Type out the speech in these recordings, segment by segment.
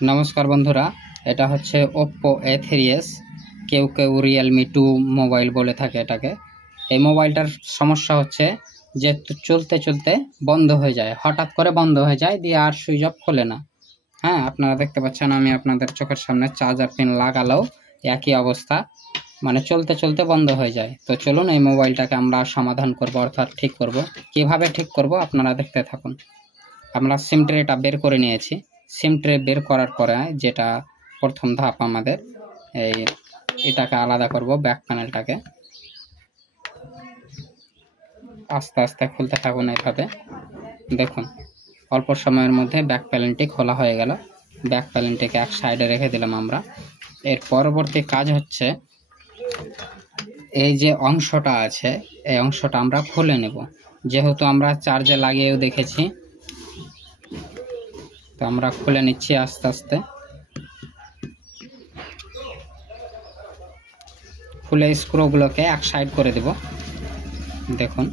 नमस्कार बंधुरा এটা হচ্ছে Oppo A3s কেউ কেউ Realme 2 মোবাইল বলে থাকে এটাকে। এই মোবাইলটার সমস্যা হচ্ছে যে চলতে চলতে বন্ধ হয়ে যায়, হঠাৎ করে বন্ধ হয়ে যায় দিয়ে আর সুইচ অফ খোলে না। হ্যাঁ, আপনারা দেখতে পাচ্ছেন আমি আপনাদের চোখের সামনে চার্জার পিন লাগালেও একই অবস্থা, মানে চলতে চলতে বন্ধ হয়ে যায়। তো চলুন এই মোবাইলটাকে আমরা সমাধান করব, অর্থাৎ ঠিক করব। কিভাবে ঠিক করব আপনারা দেখতে থাকুন। আমরা সিম ট্রেটা বের করে নিয়েছি। সিম ট্রে বের করার পরে যেটা প্রথম ধাপ আমাদের এটাকে আলাদা করব, ব্যাক প্যানেলটাকে আস্তে আস্তে খুলতে থাকুন। এইভাবে দেখুন অল্প সময়ের মধ্যে ব্যাক প্যানেলটি খোলা হয়ে গেল। ব্যাক প্যানেলটিকে এক সাইডে রেখে দিলাম আমরা। এর পরবর্তী কাজ হচ্ছে এই যে অংশটা আছে এই অংশটা আমরা খুলে নেব। যেহেতু আমরা চার্জে লাগিয়েও দেখেছি, তো আমরা খুলে নিচ্ছি আস্তে আস্তে। খুলে স্ক্রুগুলোকে এক সাইড করে দেব। দেখুন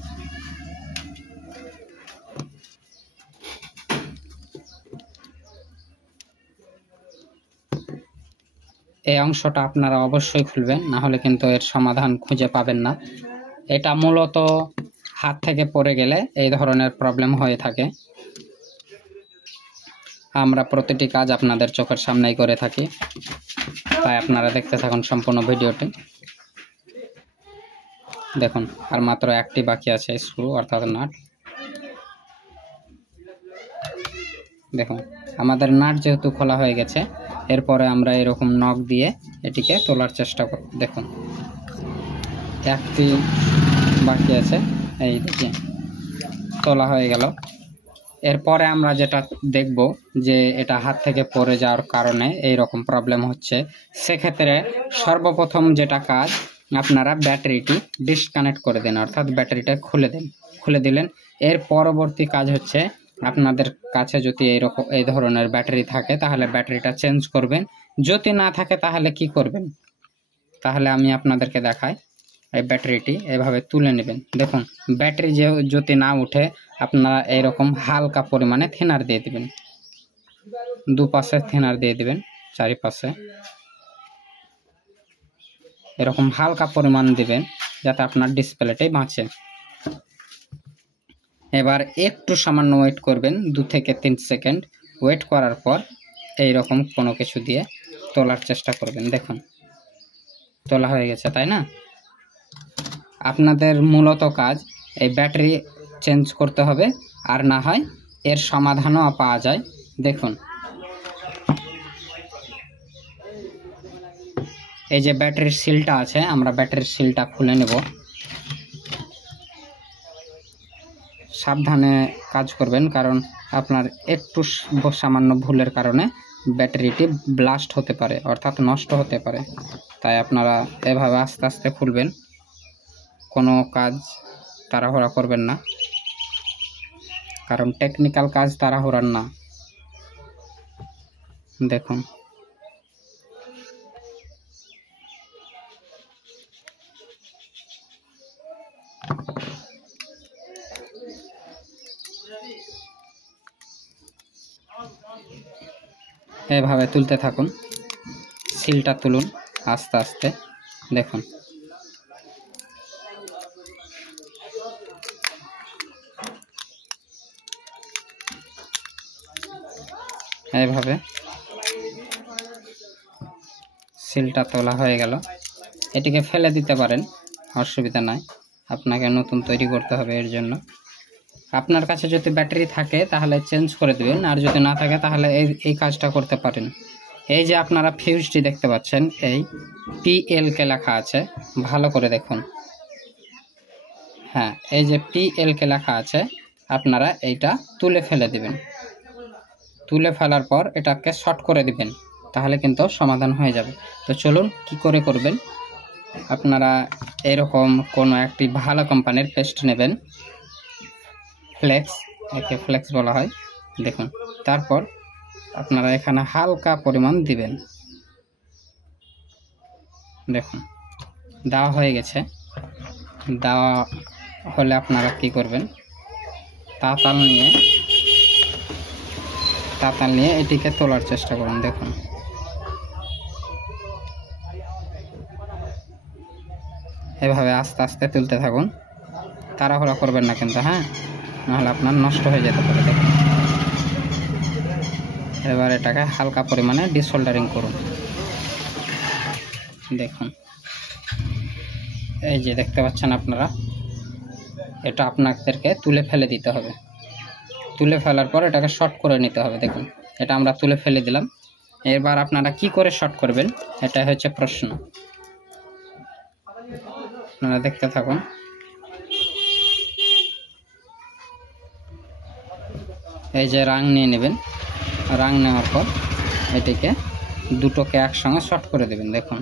এই অংশটা আপনারা অবশ্যই খুলবেন, না হলে কিন্তু এর সমাধান খুঁজে পাবেন না। এটা মূলত হাত থেকে পড়ে গেলে এই ধরনের প্রবলেম হয়ে থাকে। আমরা প্রতিটি কাজ আপনাদের চোখের সামনেই করে থাকি, তাই আপনারা দেখতে থাকুন সম্পূর্ণ ভিডিওটি। দেখুন আর মাত্র একটি বাকি আছে স্ক্রু অর্থাৎ নাট। দেখুন আমাদের নাট যেহেতু খোলা হয়ে গেছে, এরপরে আমরা এরকম নখ দিয়ে এটিকে তোলার চেষ্টা করব। দেখুন একটি বাকি আছে, এই দিকে তোলা হয়ে গেল। এরপরে আমরা যেটা দেখব যে এটা হাত থেকে পড়ে যাওয়ার কারণে এই রকম প্রবলেম হচ্ছে, সেক্ষেত্রে সর্বপ্রথম যেটা কাজ আপনারা ব্যাটারিটি ডিসকানেক্ট করে দেন, অর্থাৎ ব্যাটারিটা খুলে দিলেন। এর পরবর্তী কাজ হচ্ছে আপনাদের কাছে যদি এই ধরনের ব্যাটারি থাকে তাহলে ব্যাটারিটা চেঞ্জ করবেন। যদি না থাকে তাহলে কি করবেন, তাহলে আমি আপনাদেরকে দেখাই। এই ব্যাটারিটি এভাবে তুলে নেবেন। দেখুন ব্যাটারি যদি না উঠে আপনারা এইরকম হালকা পরিমাণে থিনার দিয়ে দিবেন, দুপাশে থিনার দিয়ে দিবেন, চারিপাশে এরকম হালকা পরিমাণ দিবেন যাতে আপনার ডিসপ্লেটাই বাঁচে। এবার একটু সামান্য ওয়েট করবেন, 2 থেকে 3 সেকেন্ড ওয়েট করার পর এই রকম কোনো কিছু দিয়ে তোলার চেষ্টা করবেন। দেখুন তোলা হয়ে গেছে, তাই না? আপনাদের মূলত কাজ এই ব্যাটারি চেঞ্জ করতে হবে, আর না হয় এর সমাধানও পাওয়া যায়। দেখুন এই যে ব্যাটারির সিলটা আছে, আমরা ব্যাটারির সিলটা খুলে নেব। সাবধানে কাজ করবেন, কারণ আপনার একটু সামান্য ভুলের কারণে ব্যাটারিটি ব্লাস্ট হতে পারে, অর্থাৎ নষ্ট হতে পারে। তাই আপনারা এভাবে আস্তে আস্তে খুলবেন, কোনো কাজ তাড়াহুড়া করবেন না, কারণ টেকনিক্যাল কাজ তাড়াহুড়ার না। দেখুন এভাবে তুলতে থাকুন, সিলটা তুলুন আস্তে আস্তে। দেখুন এইভাবে সিলটা তোলা হয়ে গেল। এটিকে ফেলে দিতে পারেন, অসুবিধা নাই, আপনাকে নতুন তৈরি করতে হবে। এর জন্য আপনার কাছে যদি ব্যাটারি থাকে তাহলে চেঞ্জ করে দেবেন, আর যদি না থাকে তাহলে এই কাজটা করতে পারেন। এই যে আপনারা ফিউজটি দেখতে পাচ্ছেন, এই PLK লেখা আছে, ভালো করে দেখুন। হ্যাঁ, এই যে PLK লেখা আছে, আপনারা এইটা তুলে ফেলে দিবেন। তুলে ফেলার পর এটাকে শর্ট করে দিবেন, তাহলে কিন্তু সমাধান হয়ে যাবে। তো চলুন কি করে করবেন। আপনারা এরকম কোনো একটি ভালো কোম্পানির পেস্ট নেবেন, ফ্লেক্স, একে ফ্লেক্স বলা হয়। দেখুন তারপর আপনারা এখানে হালকা পরিমাণ দিবেন। দেখুন দেওয়া হয়ে গেছে। দেওয়া হলে আপনারা কি করবেন, তাতাল নিয়ে তাতাল নিয়ে এটিকে তোলার চেষ্টা করুন। দেখুন এভাবে আস্তে আস্তে তুলতে থাকুন, তাড়াহুড়া করবেন না কিন্তু, হ্যাঁ, নাহলে আপনার নষ্ট হয়ে যেতে পারে। দেখুন এবার এটাকে হালকা পরিমাণে ডিসোল্ডারিং করুন। দেখুন এই যে দেখতে পাচ্ছেন আপনারা, এটা আপনাদেরকে তুলে ফেলে দিতে হবে। তুলে ফেলার পর এটাকে শর্ট করে নিতে হবে। দেখুন এটা আমরা তুলে ফেলে দিলাম। এবার আপনারা কি করে শর্ট করবেন, এটা হচ্ছে প্রশ্ন। আপনারা দেখতে থাকুন। এই যে রাং নিয়ে নেবেন, রাং নেওয়ার পর এটিকে দুটোকে একসঙ্গে শর্ট করে দেবেন। দেখুন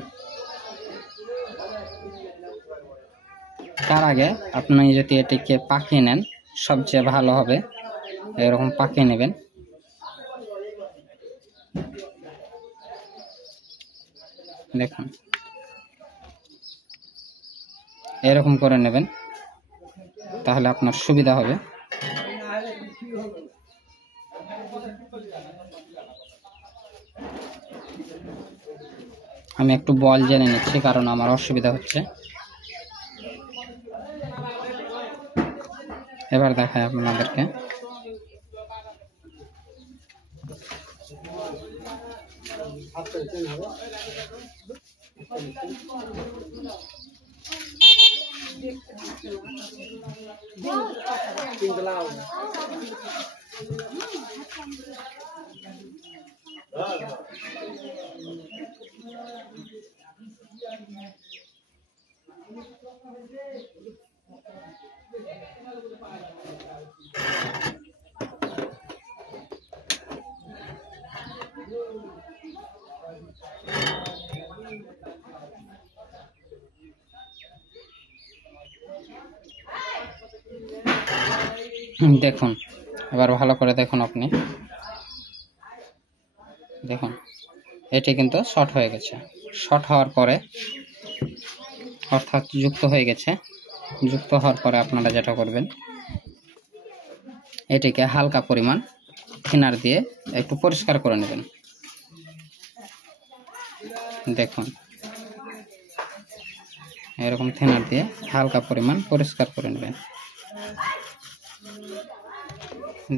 তার আগে আপনি যদি এটিকে পাকিয়ে নেন সবচেয়ে ভালো হবে। এরকম পাকিয়ে নেবেন। দেখুন এরকম করে নেবেন, তাহলে আপনার সুবিধা হবে। আমি একটু বল জেনে নিচ্ছি কারণ আমার অসুবিধা হচ্ছে। এবার দেখাই আপনাদেরকে। দেখুন এবার ভালো করে দেখুন আপনি। দেখুন এটি কিন্তু শর্ট হয়ে গেছে। শর্ট হওয়ার পরে অর্থাৎ যুক্ত হয়ে গেছে। যুক্ত হওয়ার পরে আপনারা যেটা করবেন, এটিকে হালকা পরিমাণ থিনার দিয়ে একটু পরিষ্কার করে নেবেন। দেখুন এরকম থিনার দিয়ে হালকা পরিমাণ পরিষ্কার করে নেবেন।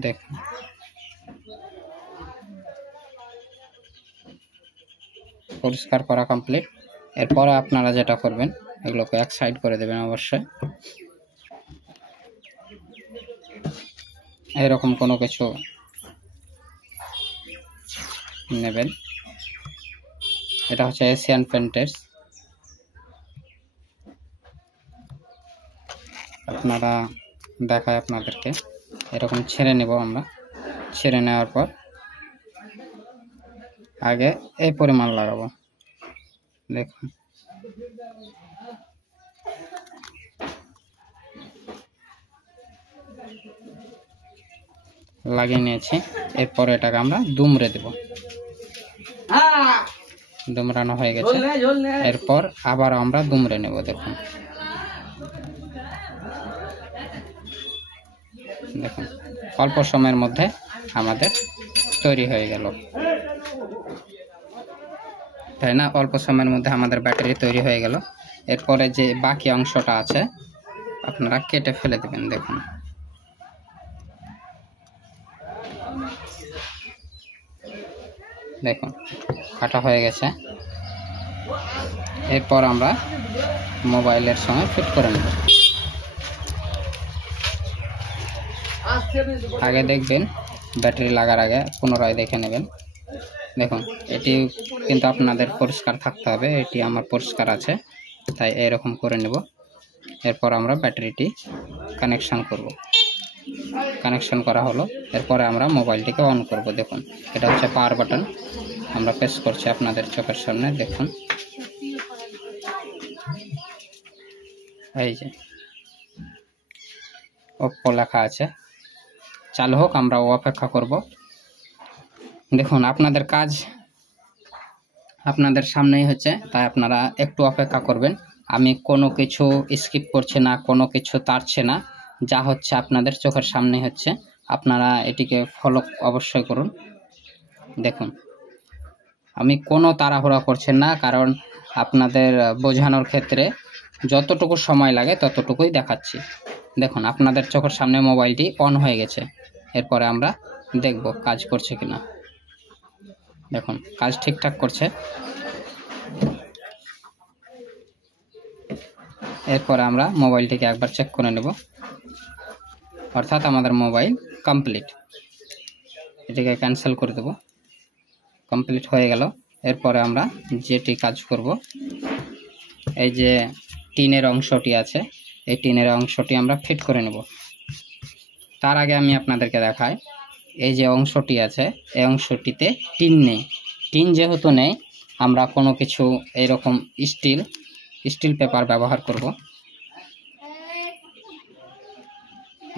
দেখুন পরিষ্কার করা কমপ্লিট। এরপরে আপনারা যেটা করবেন, এগুলোকে এক সাইড করে দেবেন অবশ্যই। এরকম কোনো কিছু নেবেন। এটা হচ্ছে এশিয়ান পেন্টার্স। আপনারা দেখায় আপনাদেরকে, এরকম ছেড়ে নেব আমরা। ছেড়ে নেওয়ার পর আগে এই পরিমাণ লাগাবো। দেখুন লাগিয়ে নিয়েছি। এরপর এটাকে আমরা দুমড়ে দেব। দুমড়ানো হয়ে গেছে। এরপর আবার আমরা দুমড়ে নেব। দেখুন দেখুন অল্প সময়ের মধ্যে আমাদের তৈরি হয়ে গেল, তাই না? অল্প সময়ের মধ্যে আমাদের ব্যাটারি তৈরি হয়ে গেল। এরপরে যে বাকি অংশটা আছে আপনারা কেটে ফেলে দেবেন। দেখুন দেখুন কাটা হয়ে গেছে। এরপর আমরা মোবাইলের সঙ্গে ফিট করে নেব। আগে দেখবেন, ব্যাটারি লাগার আগে পুনরায় দেখে নেবেন। দেখুন এটি কিন্তু আপনাদের পরিষ্কার থাকতে হবে। এটি আমার পরিষ্কার আছে, তাই এরকম করে নেব। এরপর আমরা ব্যাটারিটি কানেকশন করব। কানেকশন করা হলো। এরপরে আমরা মোবাইলটিকে অন করব। দেখুন এটা হচ্ছে পাওয়ার বাটন। আমরা প্রেস করছি আপনাদের চোখের সামনে। দেখুন এই যে ওপ্পো লেখা আছে। চালু হোক, আমরা অপেক্ষা করব। দেখুন আপনাদের কাজ আপনাদের সামনেই হচ্ছে, তাই আপনারা একটু অপেক্ষা করবেন। আমি কোনো কিছু স্কিপ করছি না, কোনো কিছু তাড়ছে না। যা হচ্ছে আপনাদের চোখের সামনে হচ্ছে। আপনারা এটিকে ফলো অবশ্যই করুন। দেখুন, আমি কোনো তাড়াহুড়া করছেন না, কারণ আপনাদের বোঝানোর ক্ষেত্রে যতটুকু সময় লাগে ততটুকুই দেখাচ্ছি। দেখুন, আপনাদের চোখের সামনে মোবাইলটি অন হয়ে গেছে। এরপরে আমরা দেখব কাজ করছে কিনা। দেখুন, কাজ ঠিকঠাক করছে। এরপরে আমরা মোবাইলটিকে একবার চেক করে নেব, অর্থাৎ আমাদের মোবাইল কমপ্লিট। এটিকে ক্যান্সেল করে দেব। কমপ্লিট হয়ে গেল। এরপরে আমরা যেটি কাজ করব, এই যে টিনের অংশটি আছে, এই টিনের অংশটি আমরা ফিট করে নেব। তার আগে আমি আপনাদেরকে দেখাই, এই যে অংশটি আছে এই অংশটিতে টিন নেই। টিন যেহেতু নেই, আমরা কোনো কিছু এইরকম স্টিল পেপার ব্যবহার করব।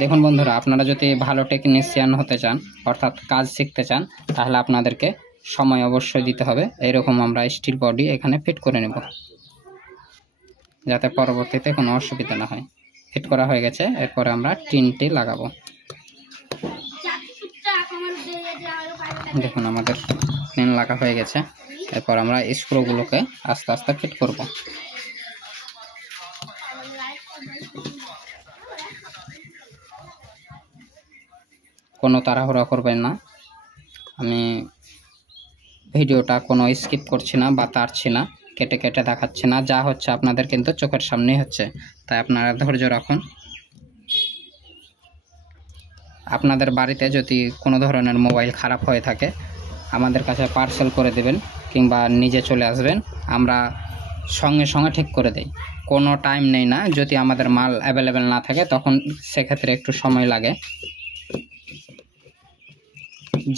দেখুন বন্ধুরা, আপনারা যদি ভালো টেকনিশিয়ান হতে চান, অর্থাৎ কাজ শিখতে চান, তাহলে আপনাদেরকে সময় অবশ্যই দিতে হবে। এইরকম আমরা স্টিল বডি এখানে ফিট করে নেব, যাতে পরবর্তীতে কোনো অসুবিধা না হয়। ফিট করা হয়ে গেছে। এরপরে আমরা টিনটি লাগাবো। দেখুন, আমাদের টিন লাগা হয়ে গেছে। এরপর আমরা স্ক্রুগুলোকে আস্তে আস্তে ফিট করব। কোনো তাড়াহুড়া করবেন না। আমি ভিডিওটা কোনো স্কিপ করছি না বা তাড়ছি না, কেটে কেটে দেখাচ্ছি না। যা হচ্ছে আপনাদের কিন্তু চোখের সামনেই হচ্ছে, তাই আপনারা ধৈর্য রাখুন। আপনাদের বাড়িতে যদি কোনো ধরনের মোবাইল খারাপ হয়ে থাকে, আমাদের কাছে পার্সেল করে দেবেন কিংবা নিজে চলে আসবেন, আমরা সঙ্গে সঙ্গে ঠিক করে দেই। কোনো টাইম নেই না, যদি আমাদের মাল অ্যাভেলেবেল না থাকে তখন সেক্ষেত্রে একটু সময় লাগে।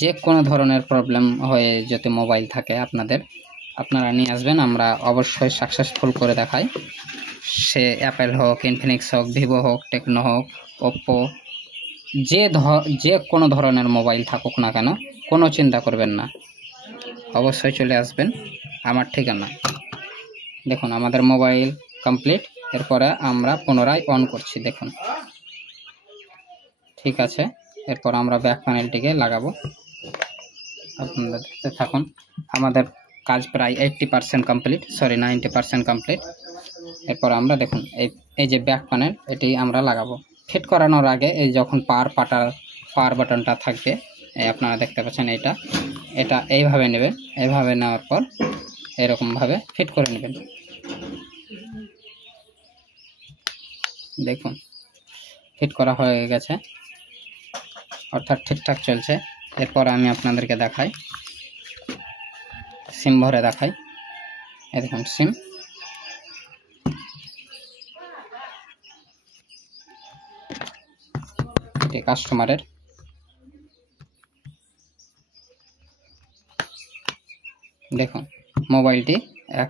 যে কোনো ধরনের প্রবলেম হয়ে যদি মোবাইল থাকে আপনারা নিয়ে আসবেন, আমরা অবশ্যই সাকসেসফুল করে দেখাই। সে অ্যাপেল হোক, ইনফিনিক্স হোক, ভিভো হোক, টেকনো হোক, ওপ্পো, যে কোনো ধরনের মোবাইল থাকুক না কেন, কোনো চিন্তা করবেন না, অবশ্যই চলে আসবেন আমার ঠিকানা। দেখুন, আমাদের মোবাইল কমপ্লিট। এরপরে আমরা পুনরায় অন করছি। দেখুন, ঠিক আছে। এরপর আমরা ব্যাক প্যানেলটিকে লাগাবো। আপনারা দেখতে থাকুন। আমাদের কাজ প্রায় 80% কমপ্লিট, সরি 90% কমপ্লিট। এরপর আমরা দেখুন এই যে ব্যাক প্যানেল, এটি আমরা লাগাবো। ফিট করানোর আগে এই যখন পাওয়ার বাটনটা থাকবে, আপনারা দেখতে পাচ্ছেন, এটা এইভাবে নেবেন। এইভাবে নেওয়ার পর এরকমভাবে ফিট করে নেবেন। দেখুন, ফিট করা হয়ে গেছে, অর্থাৎ ঠিকঠাক চলছে। এরপর আমি আপনাদেরকে দেখাই, সিম ভরে দেখাই। এই দেখুন সিম, এটি কাস্টমারের। দেখুন, মোবাইলটি এক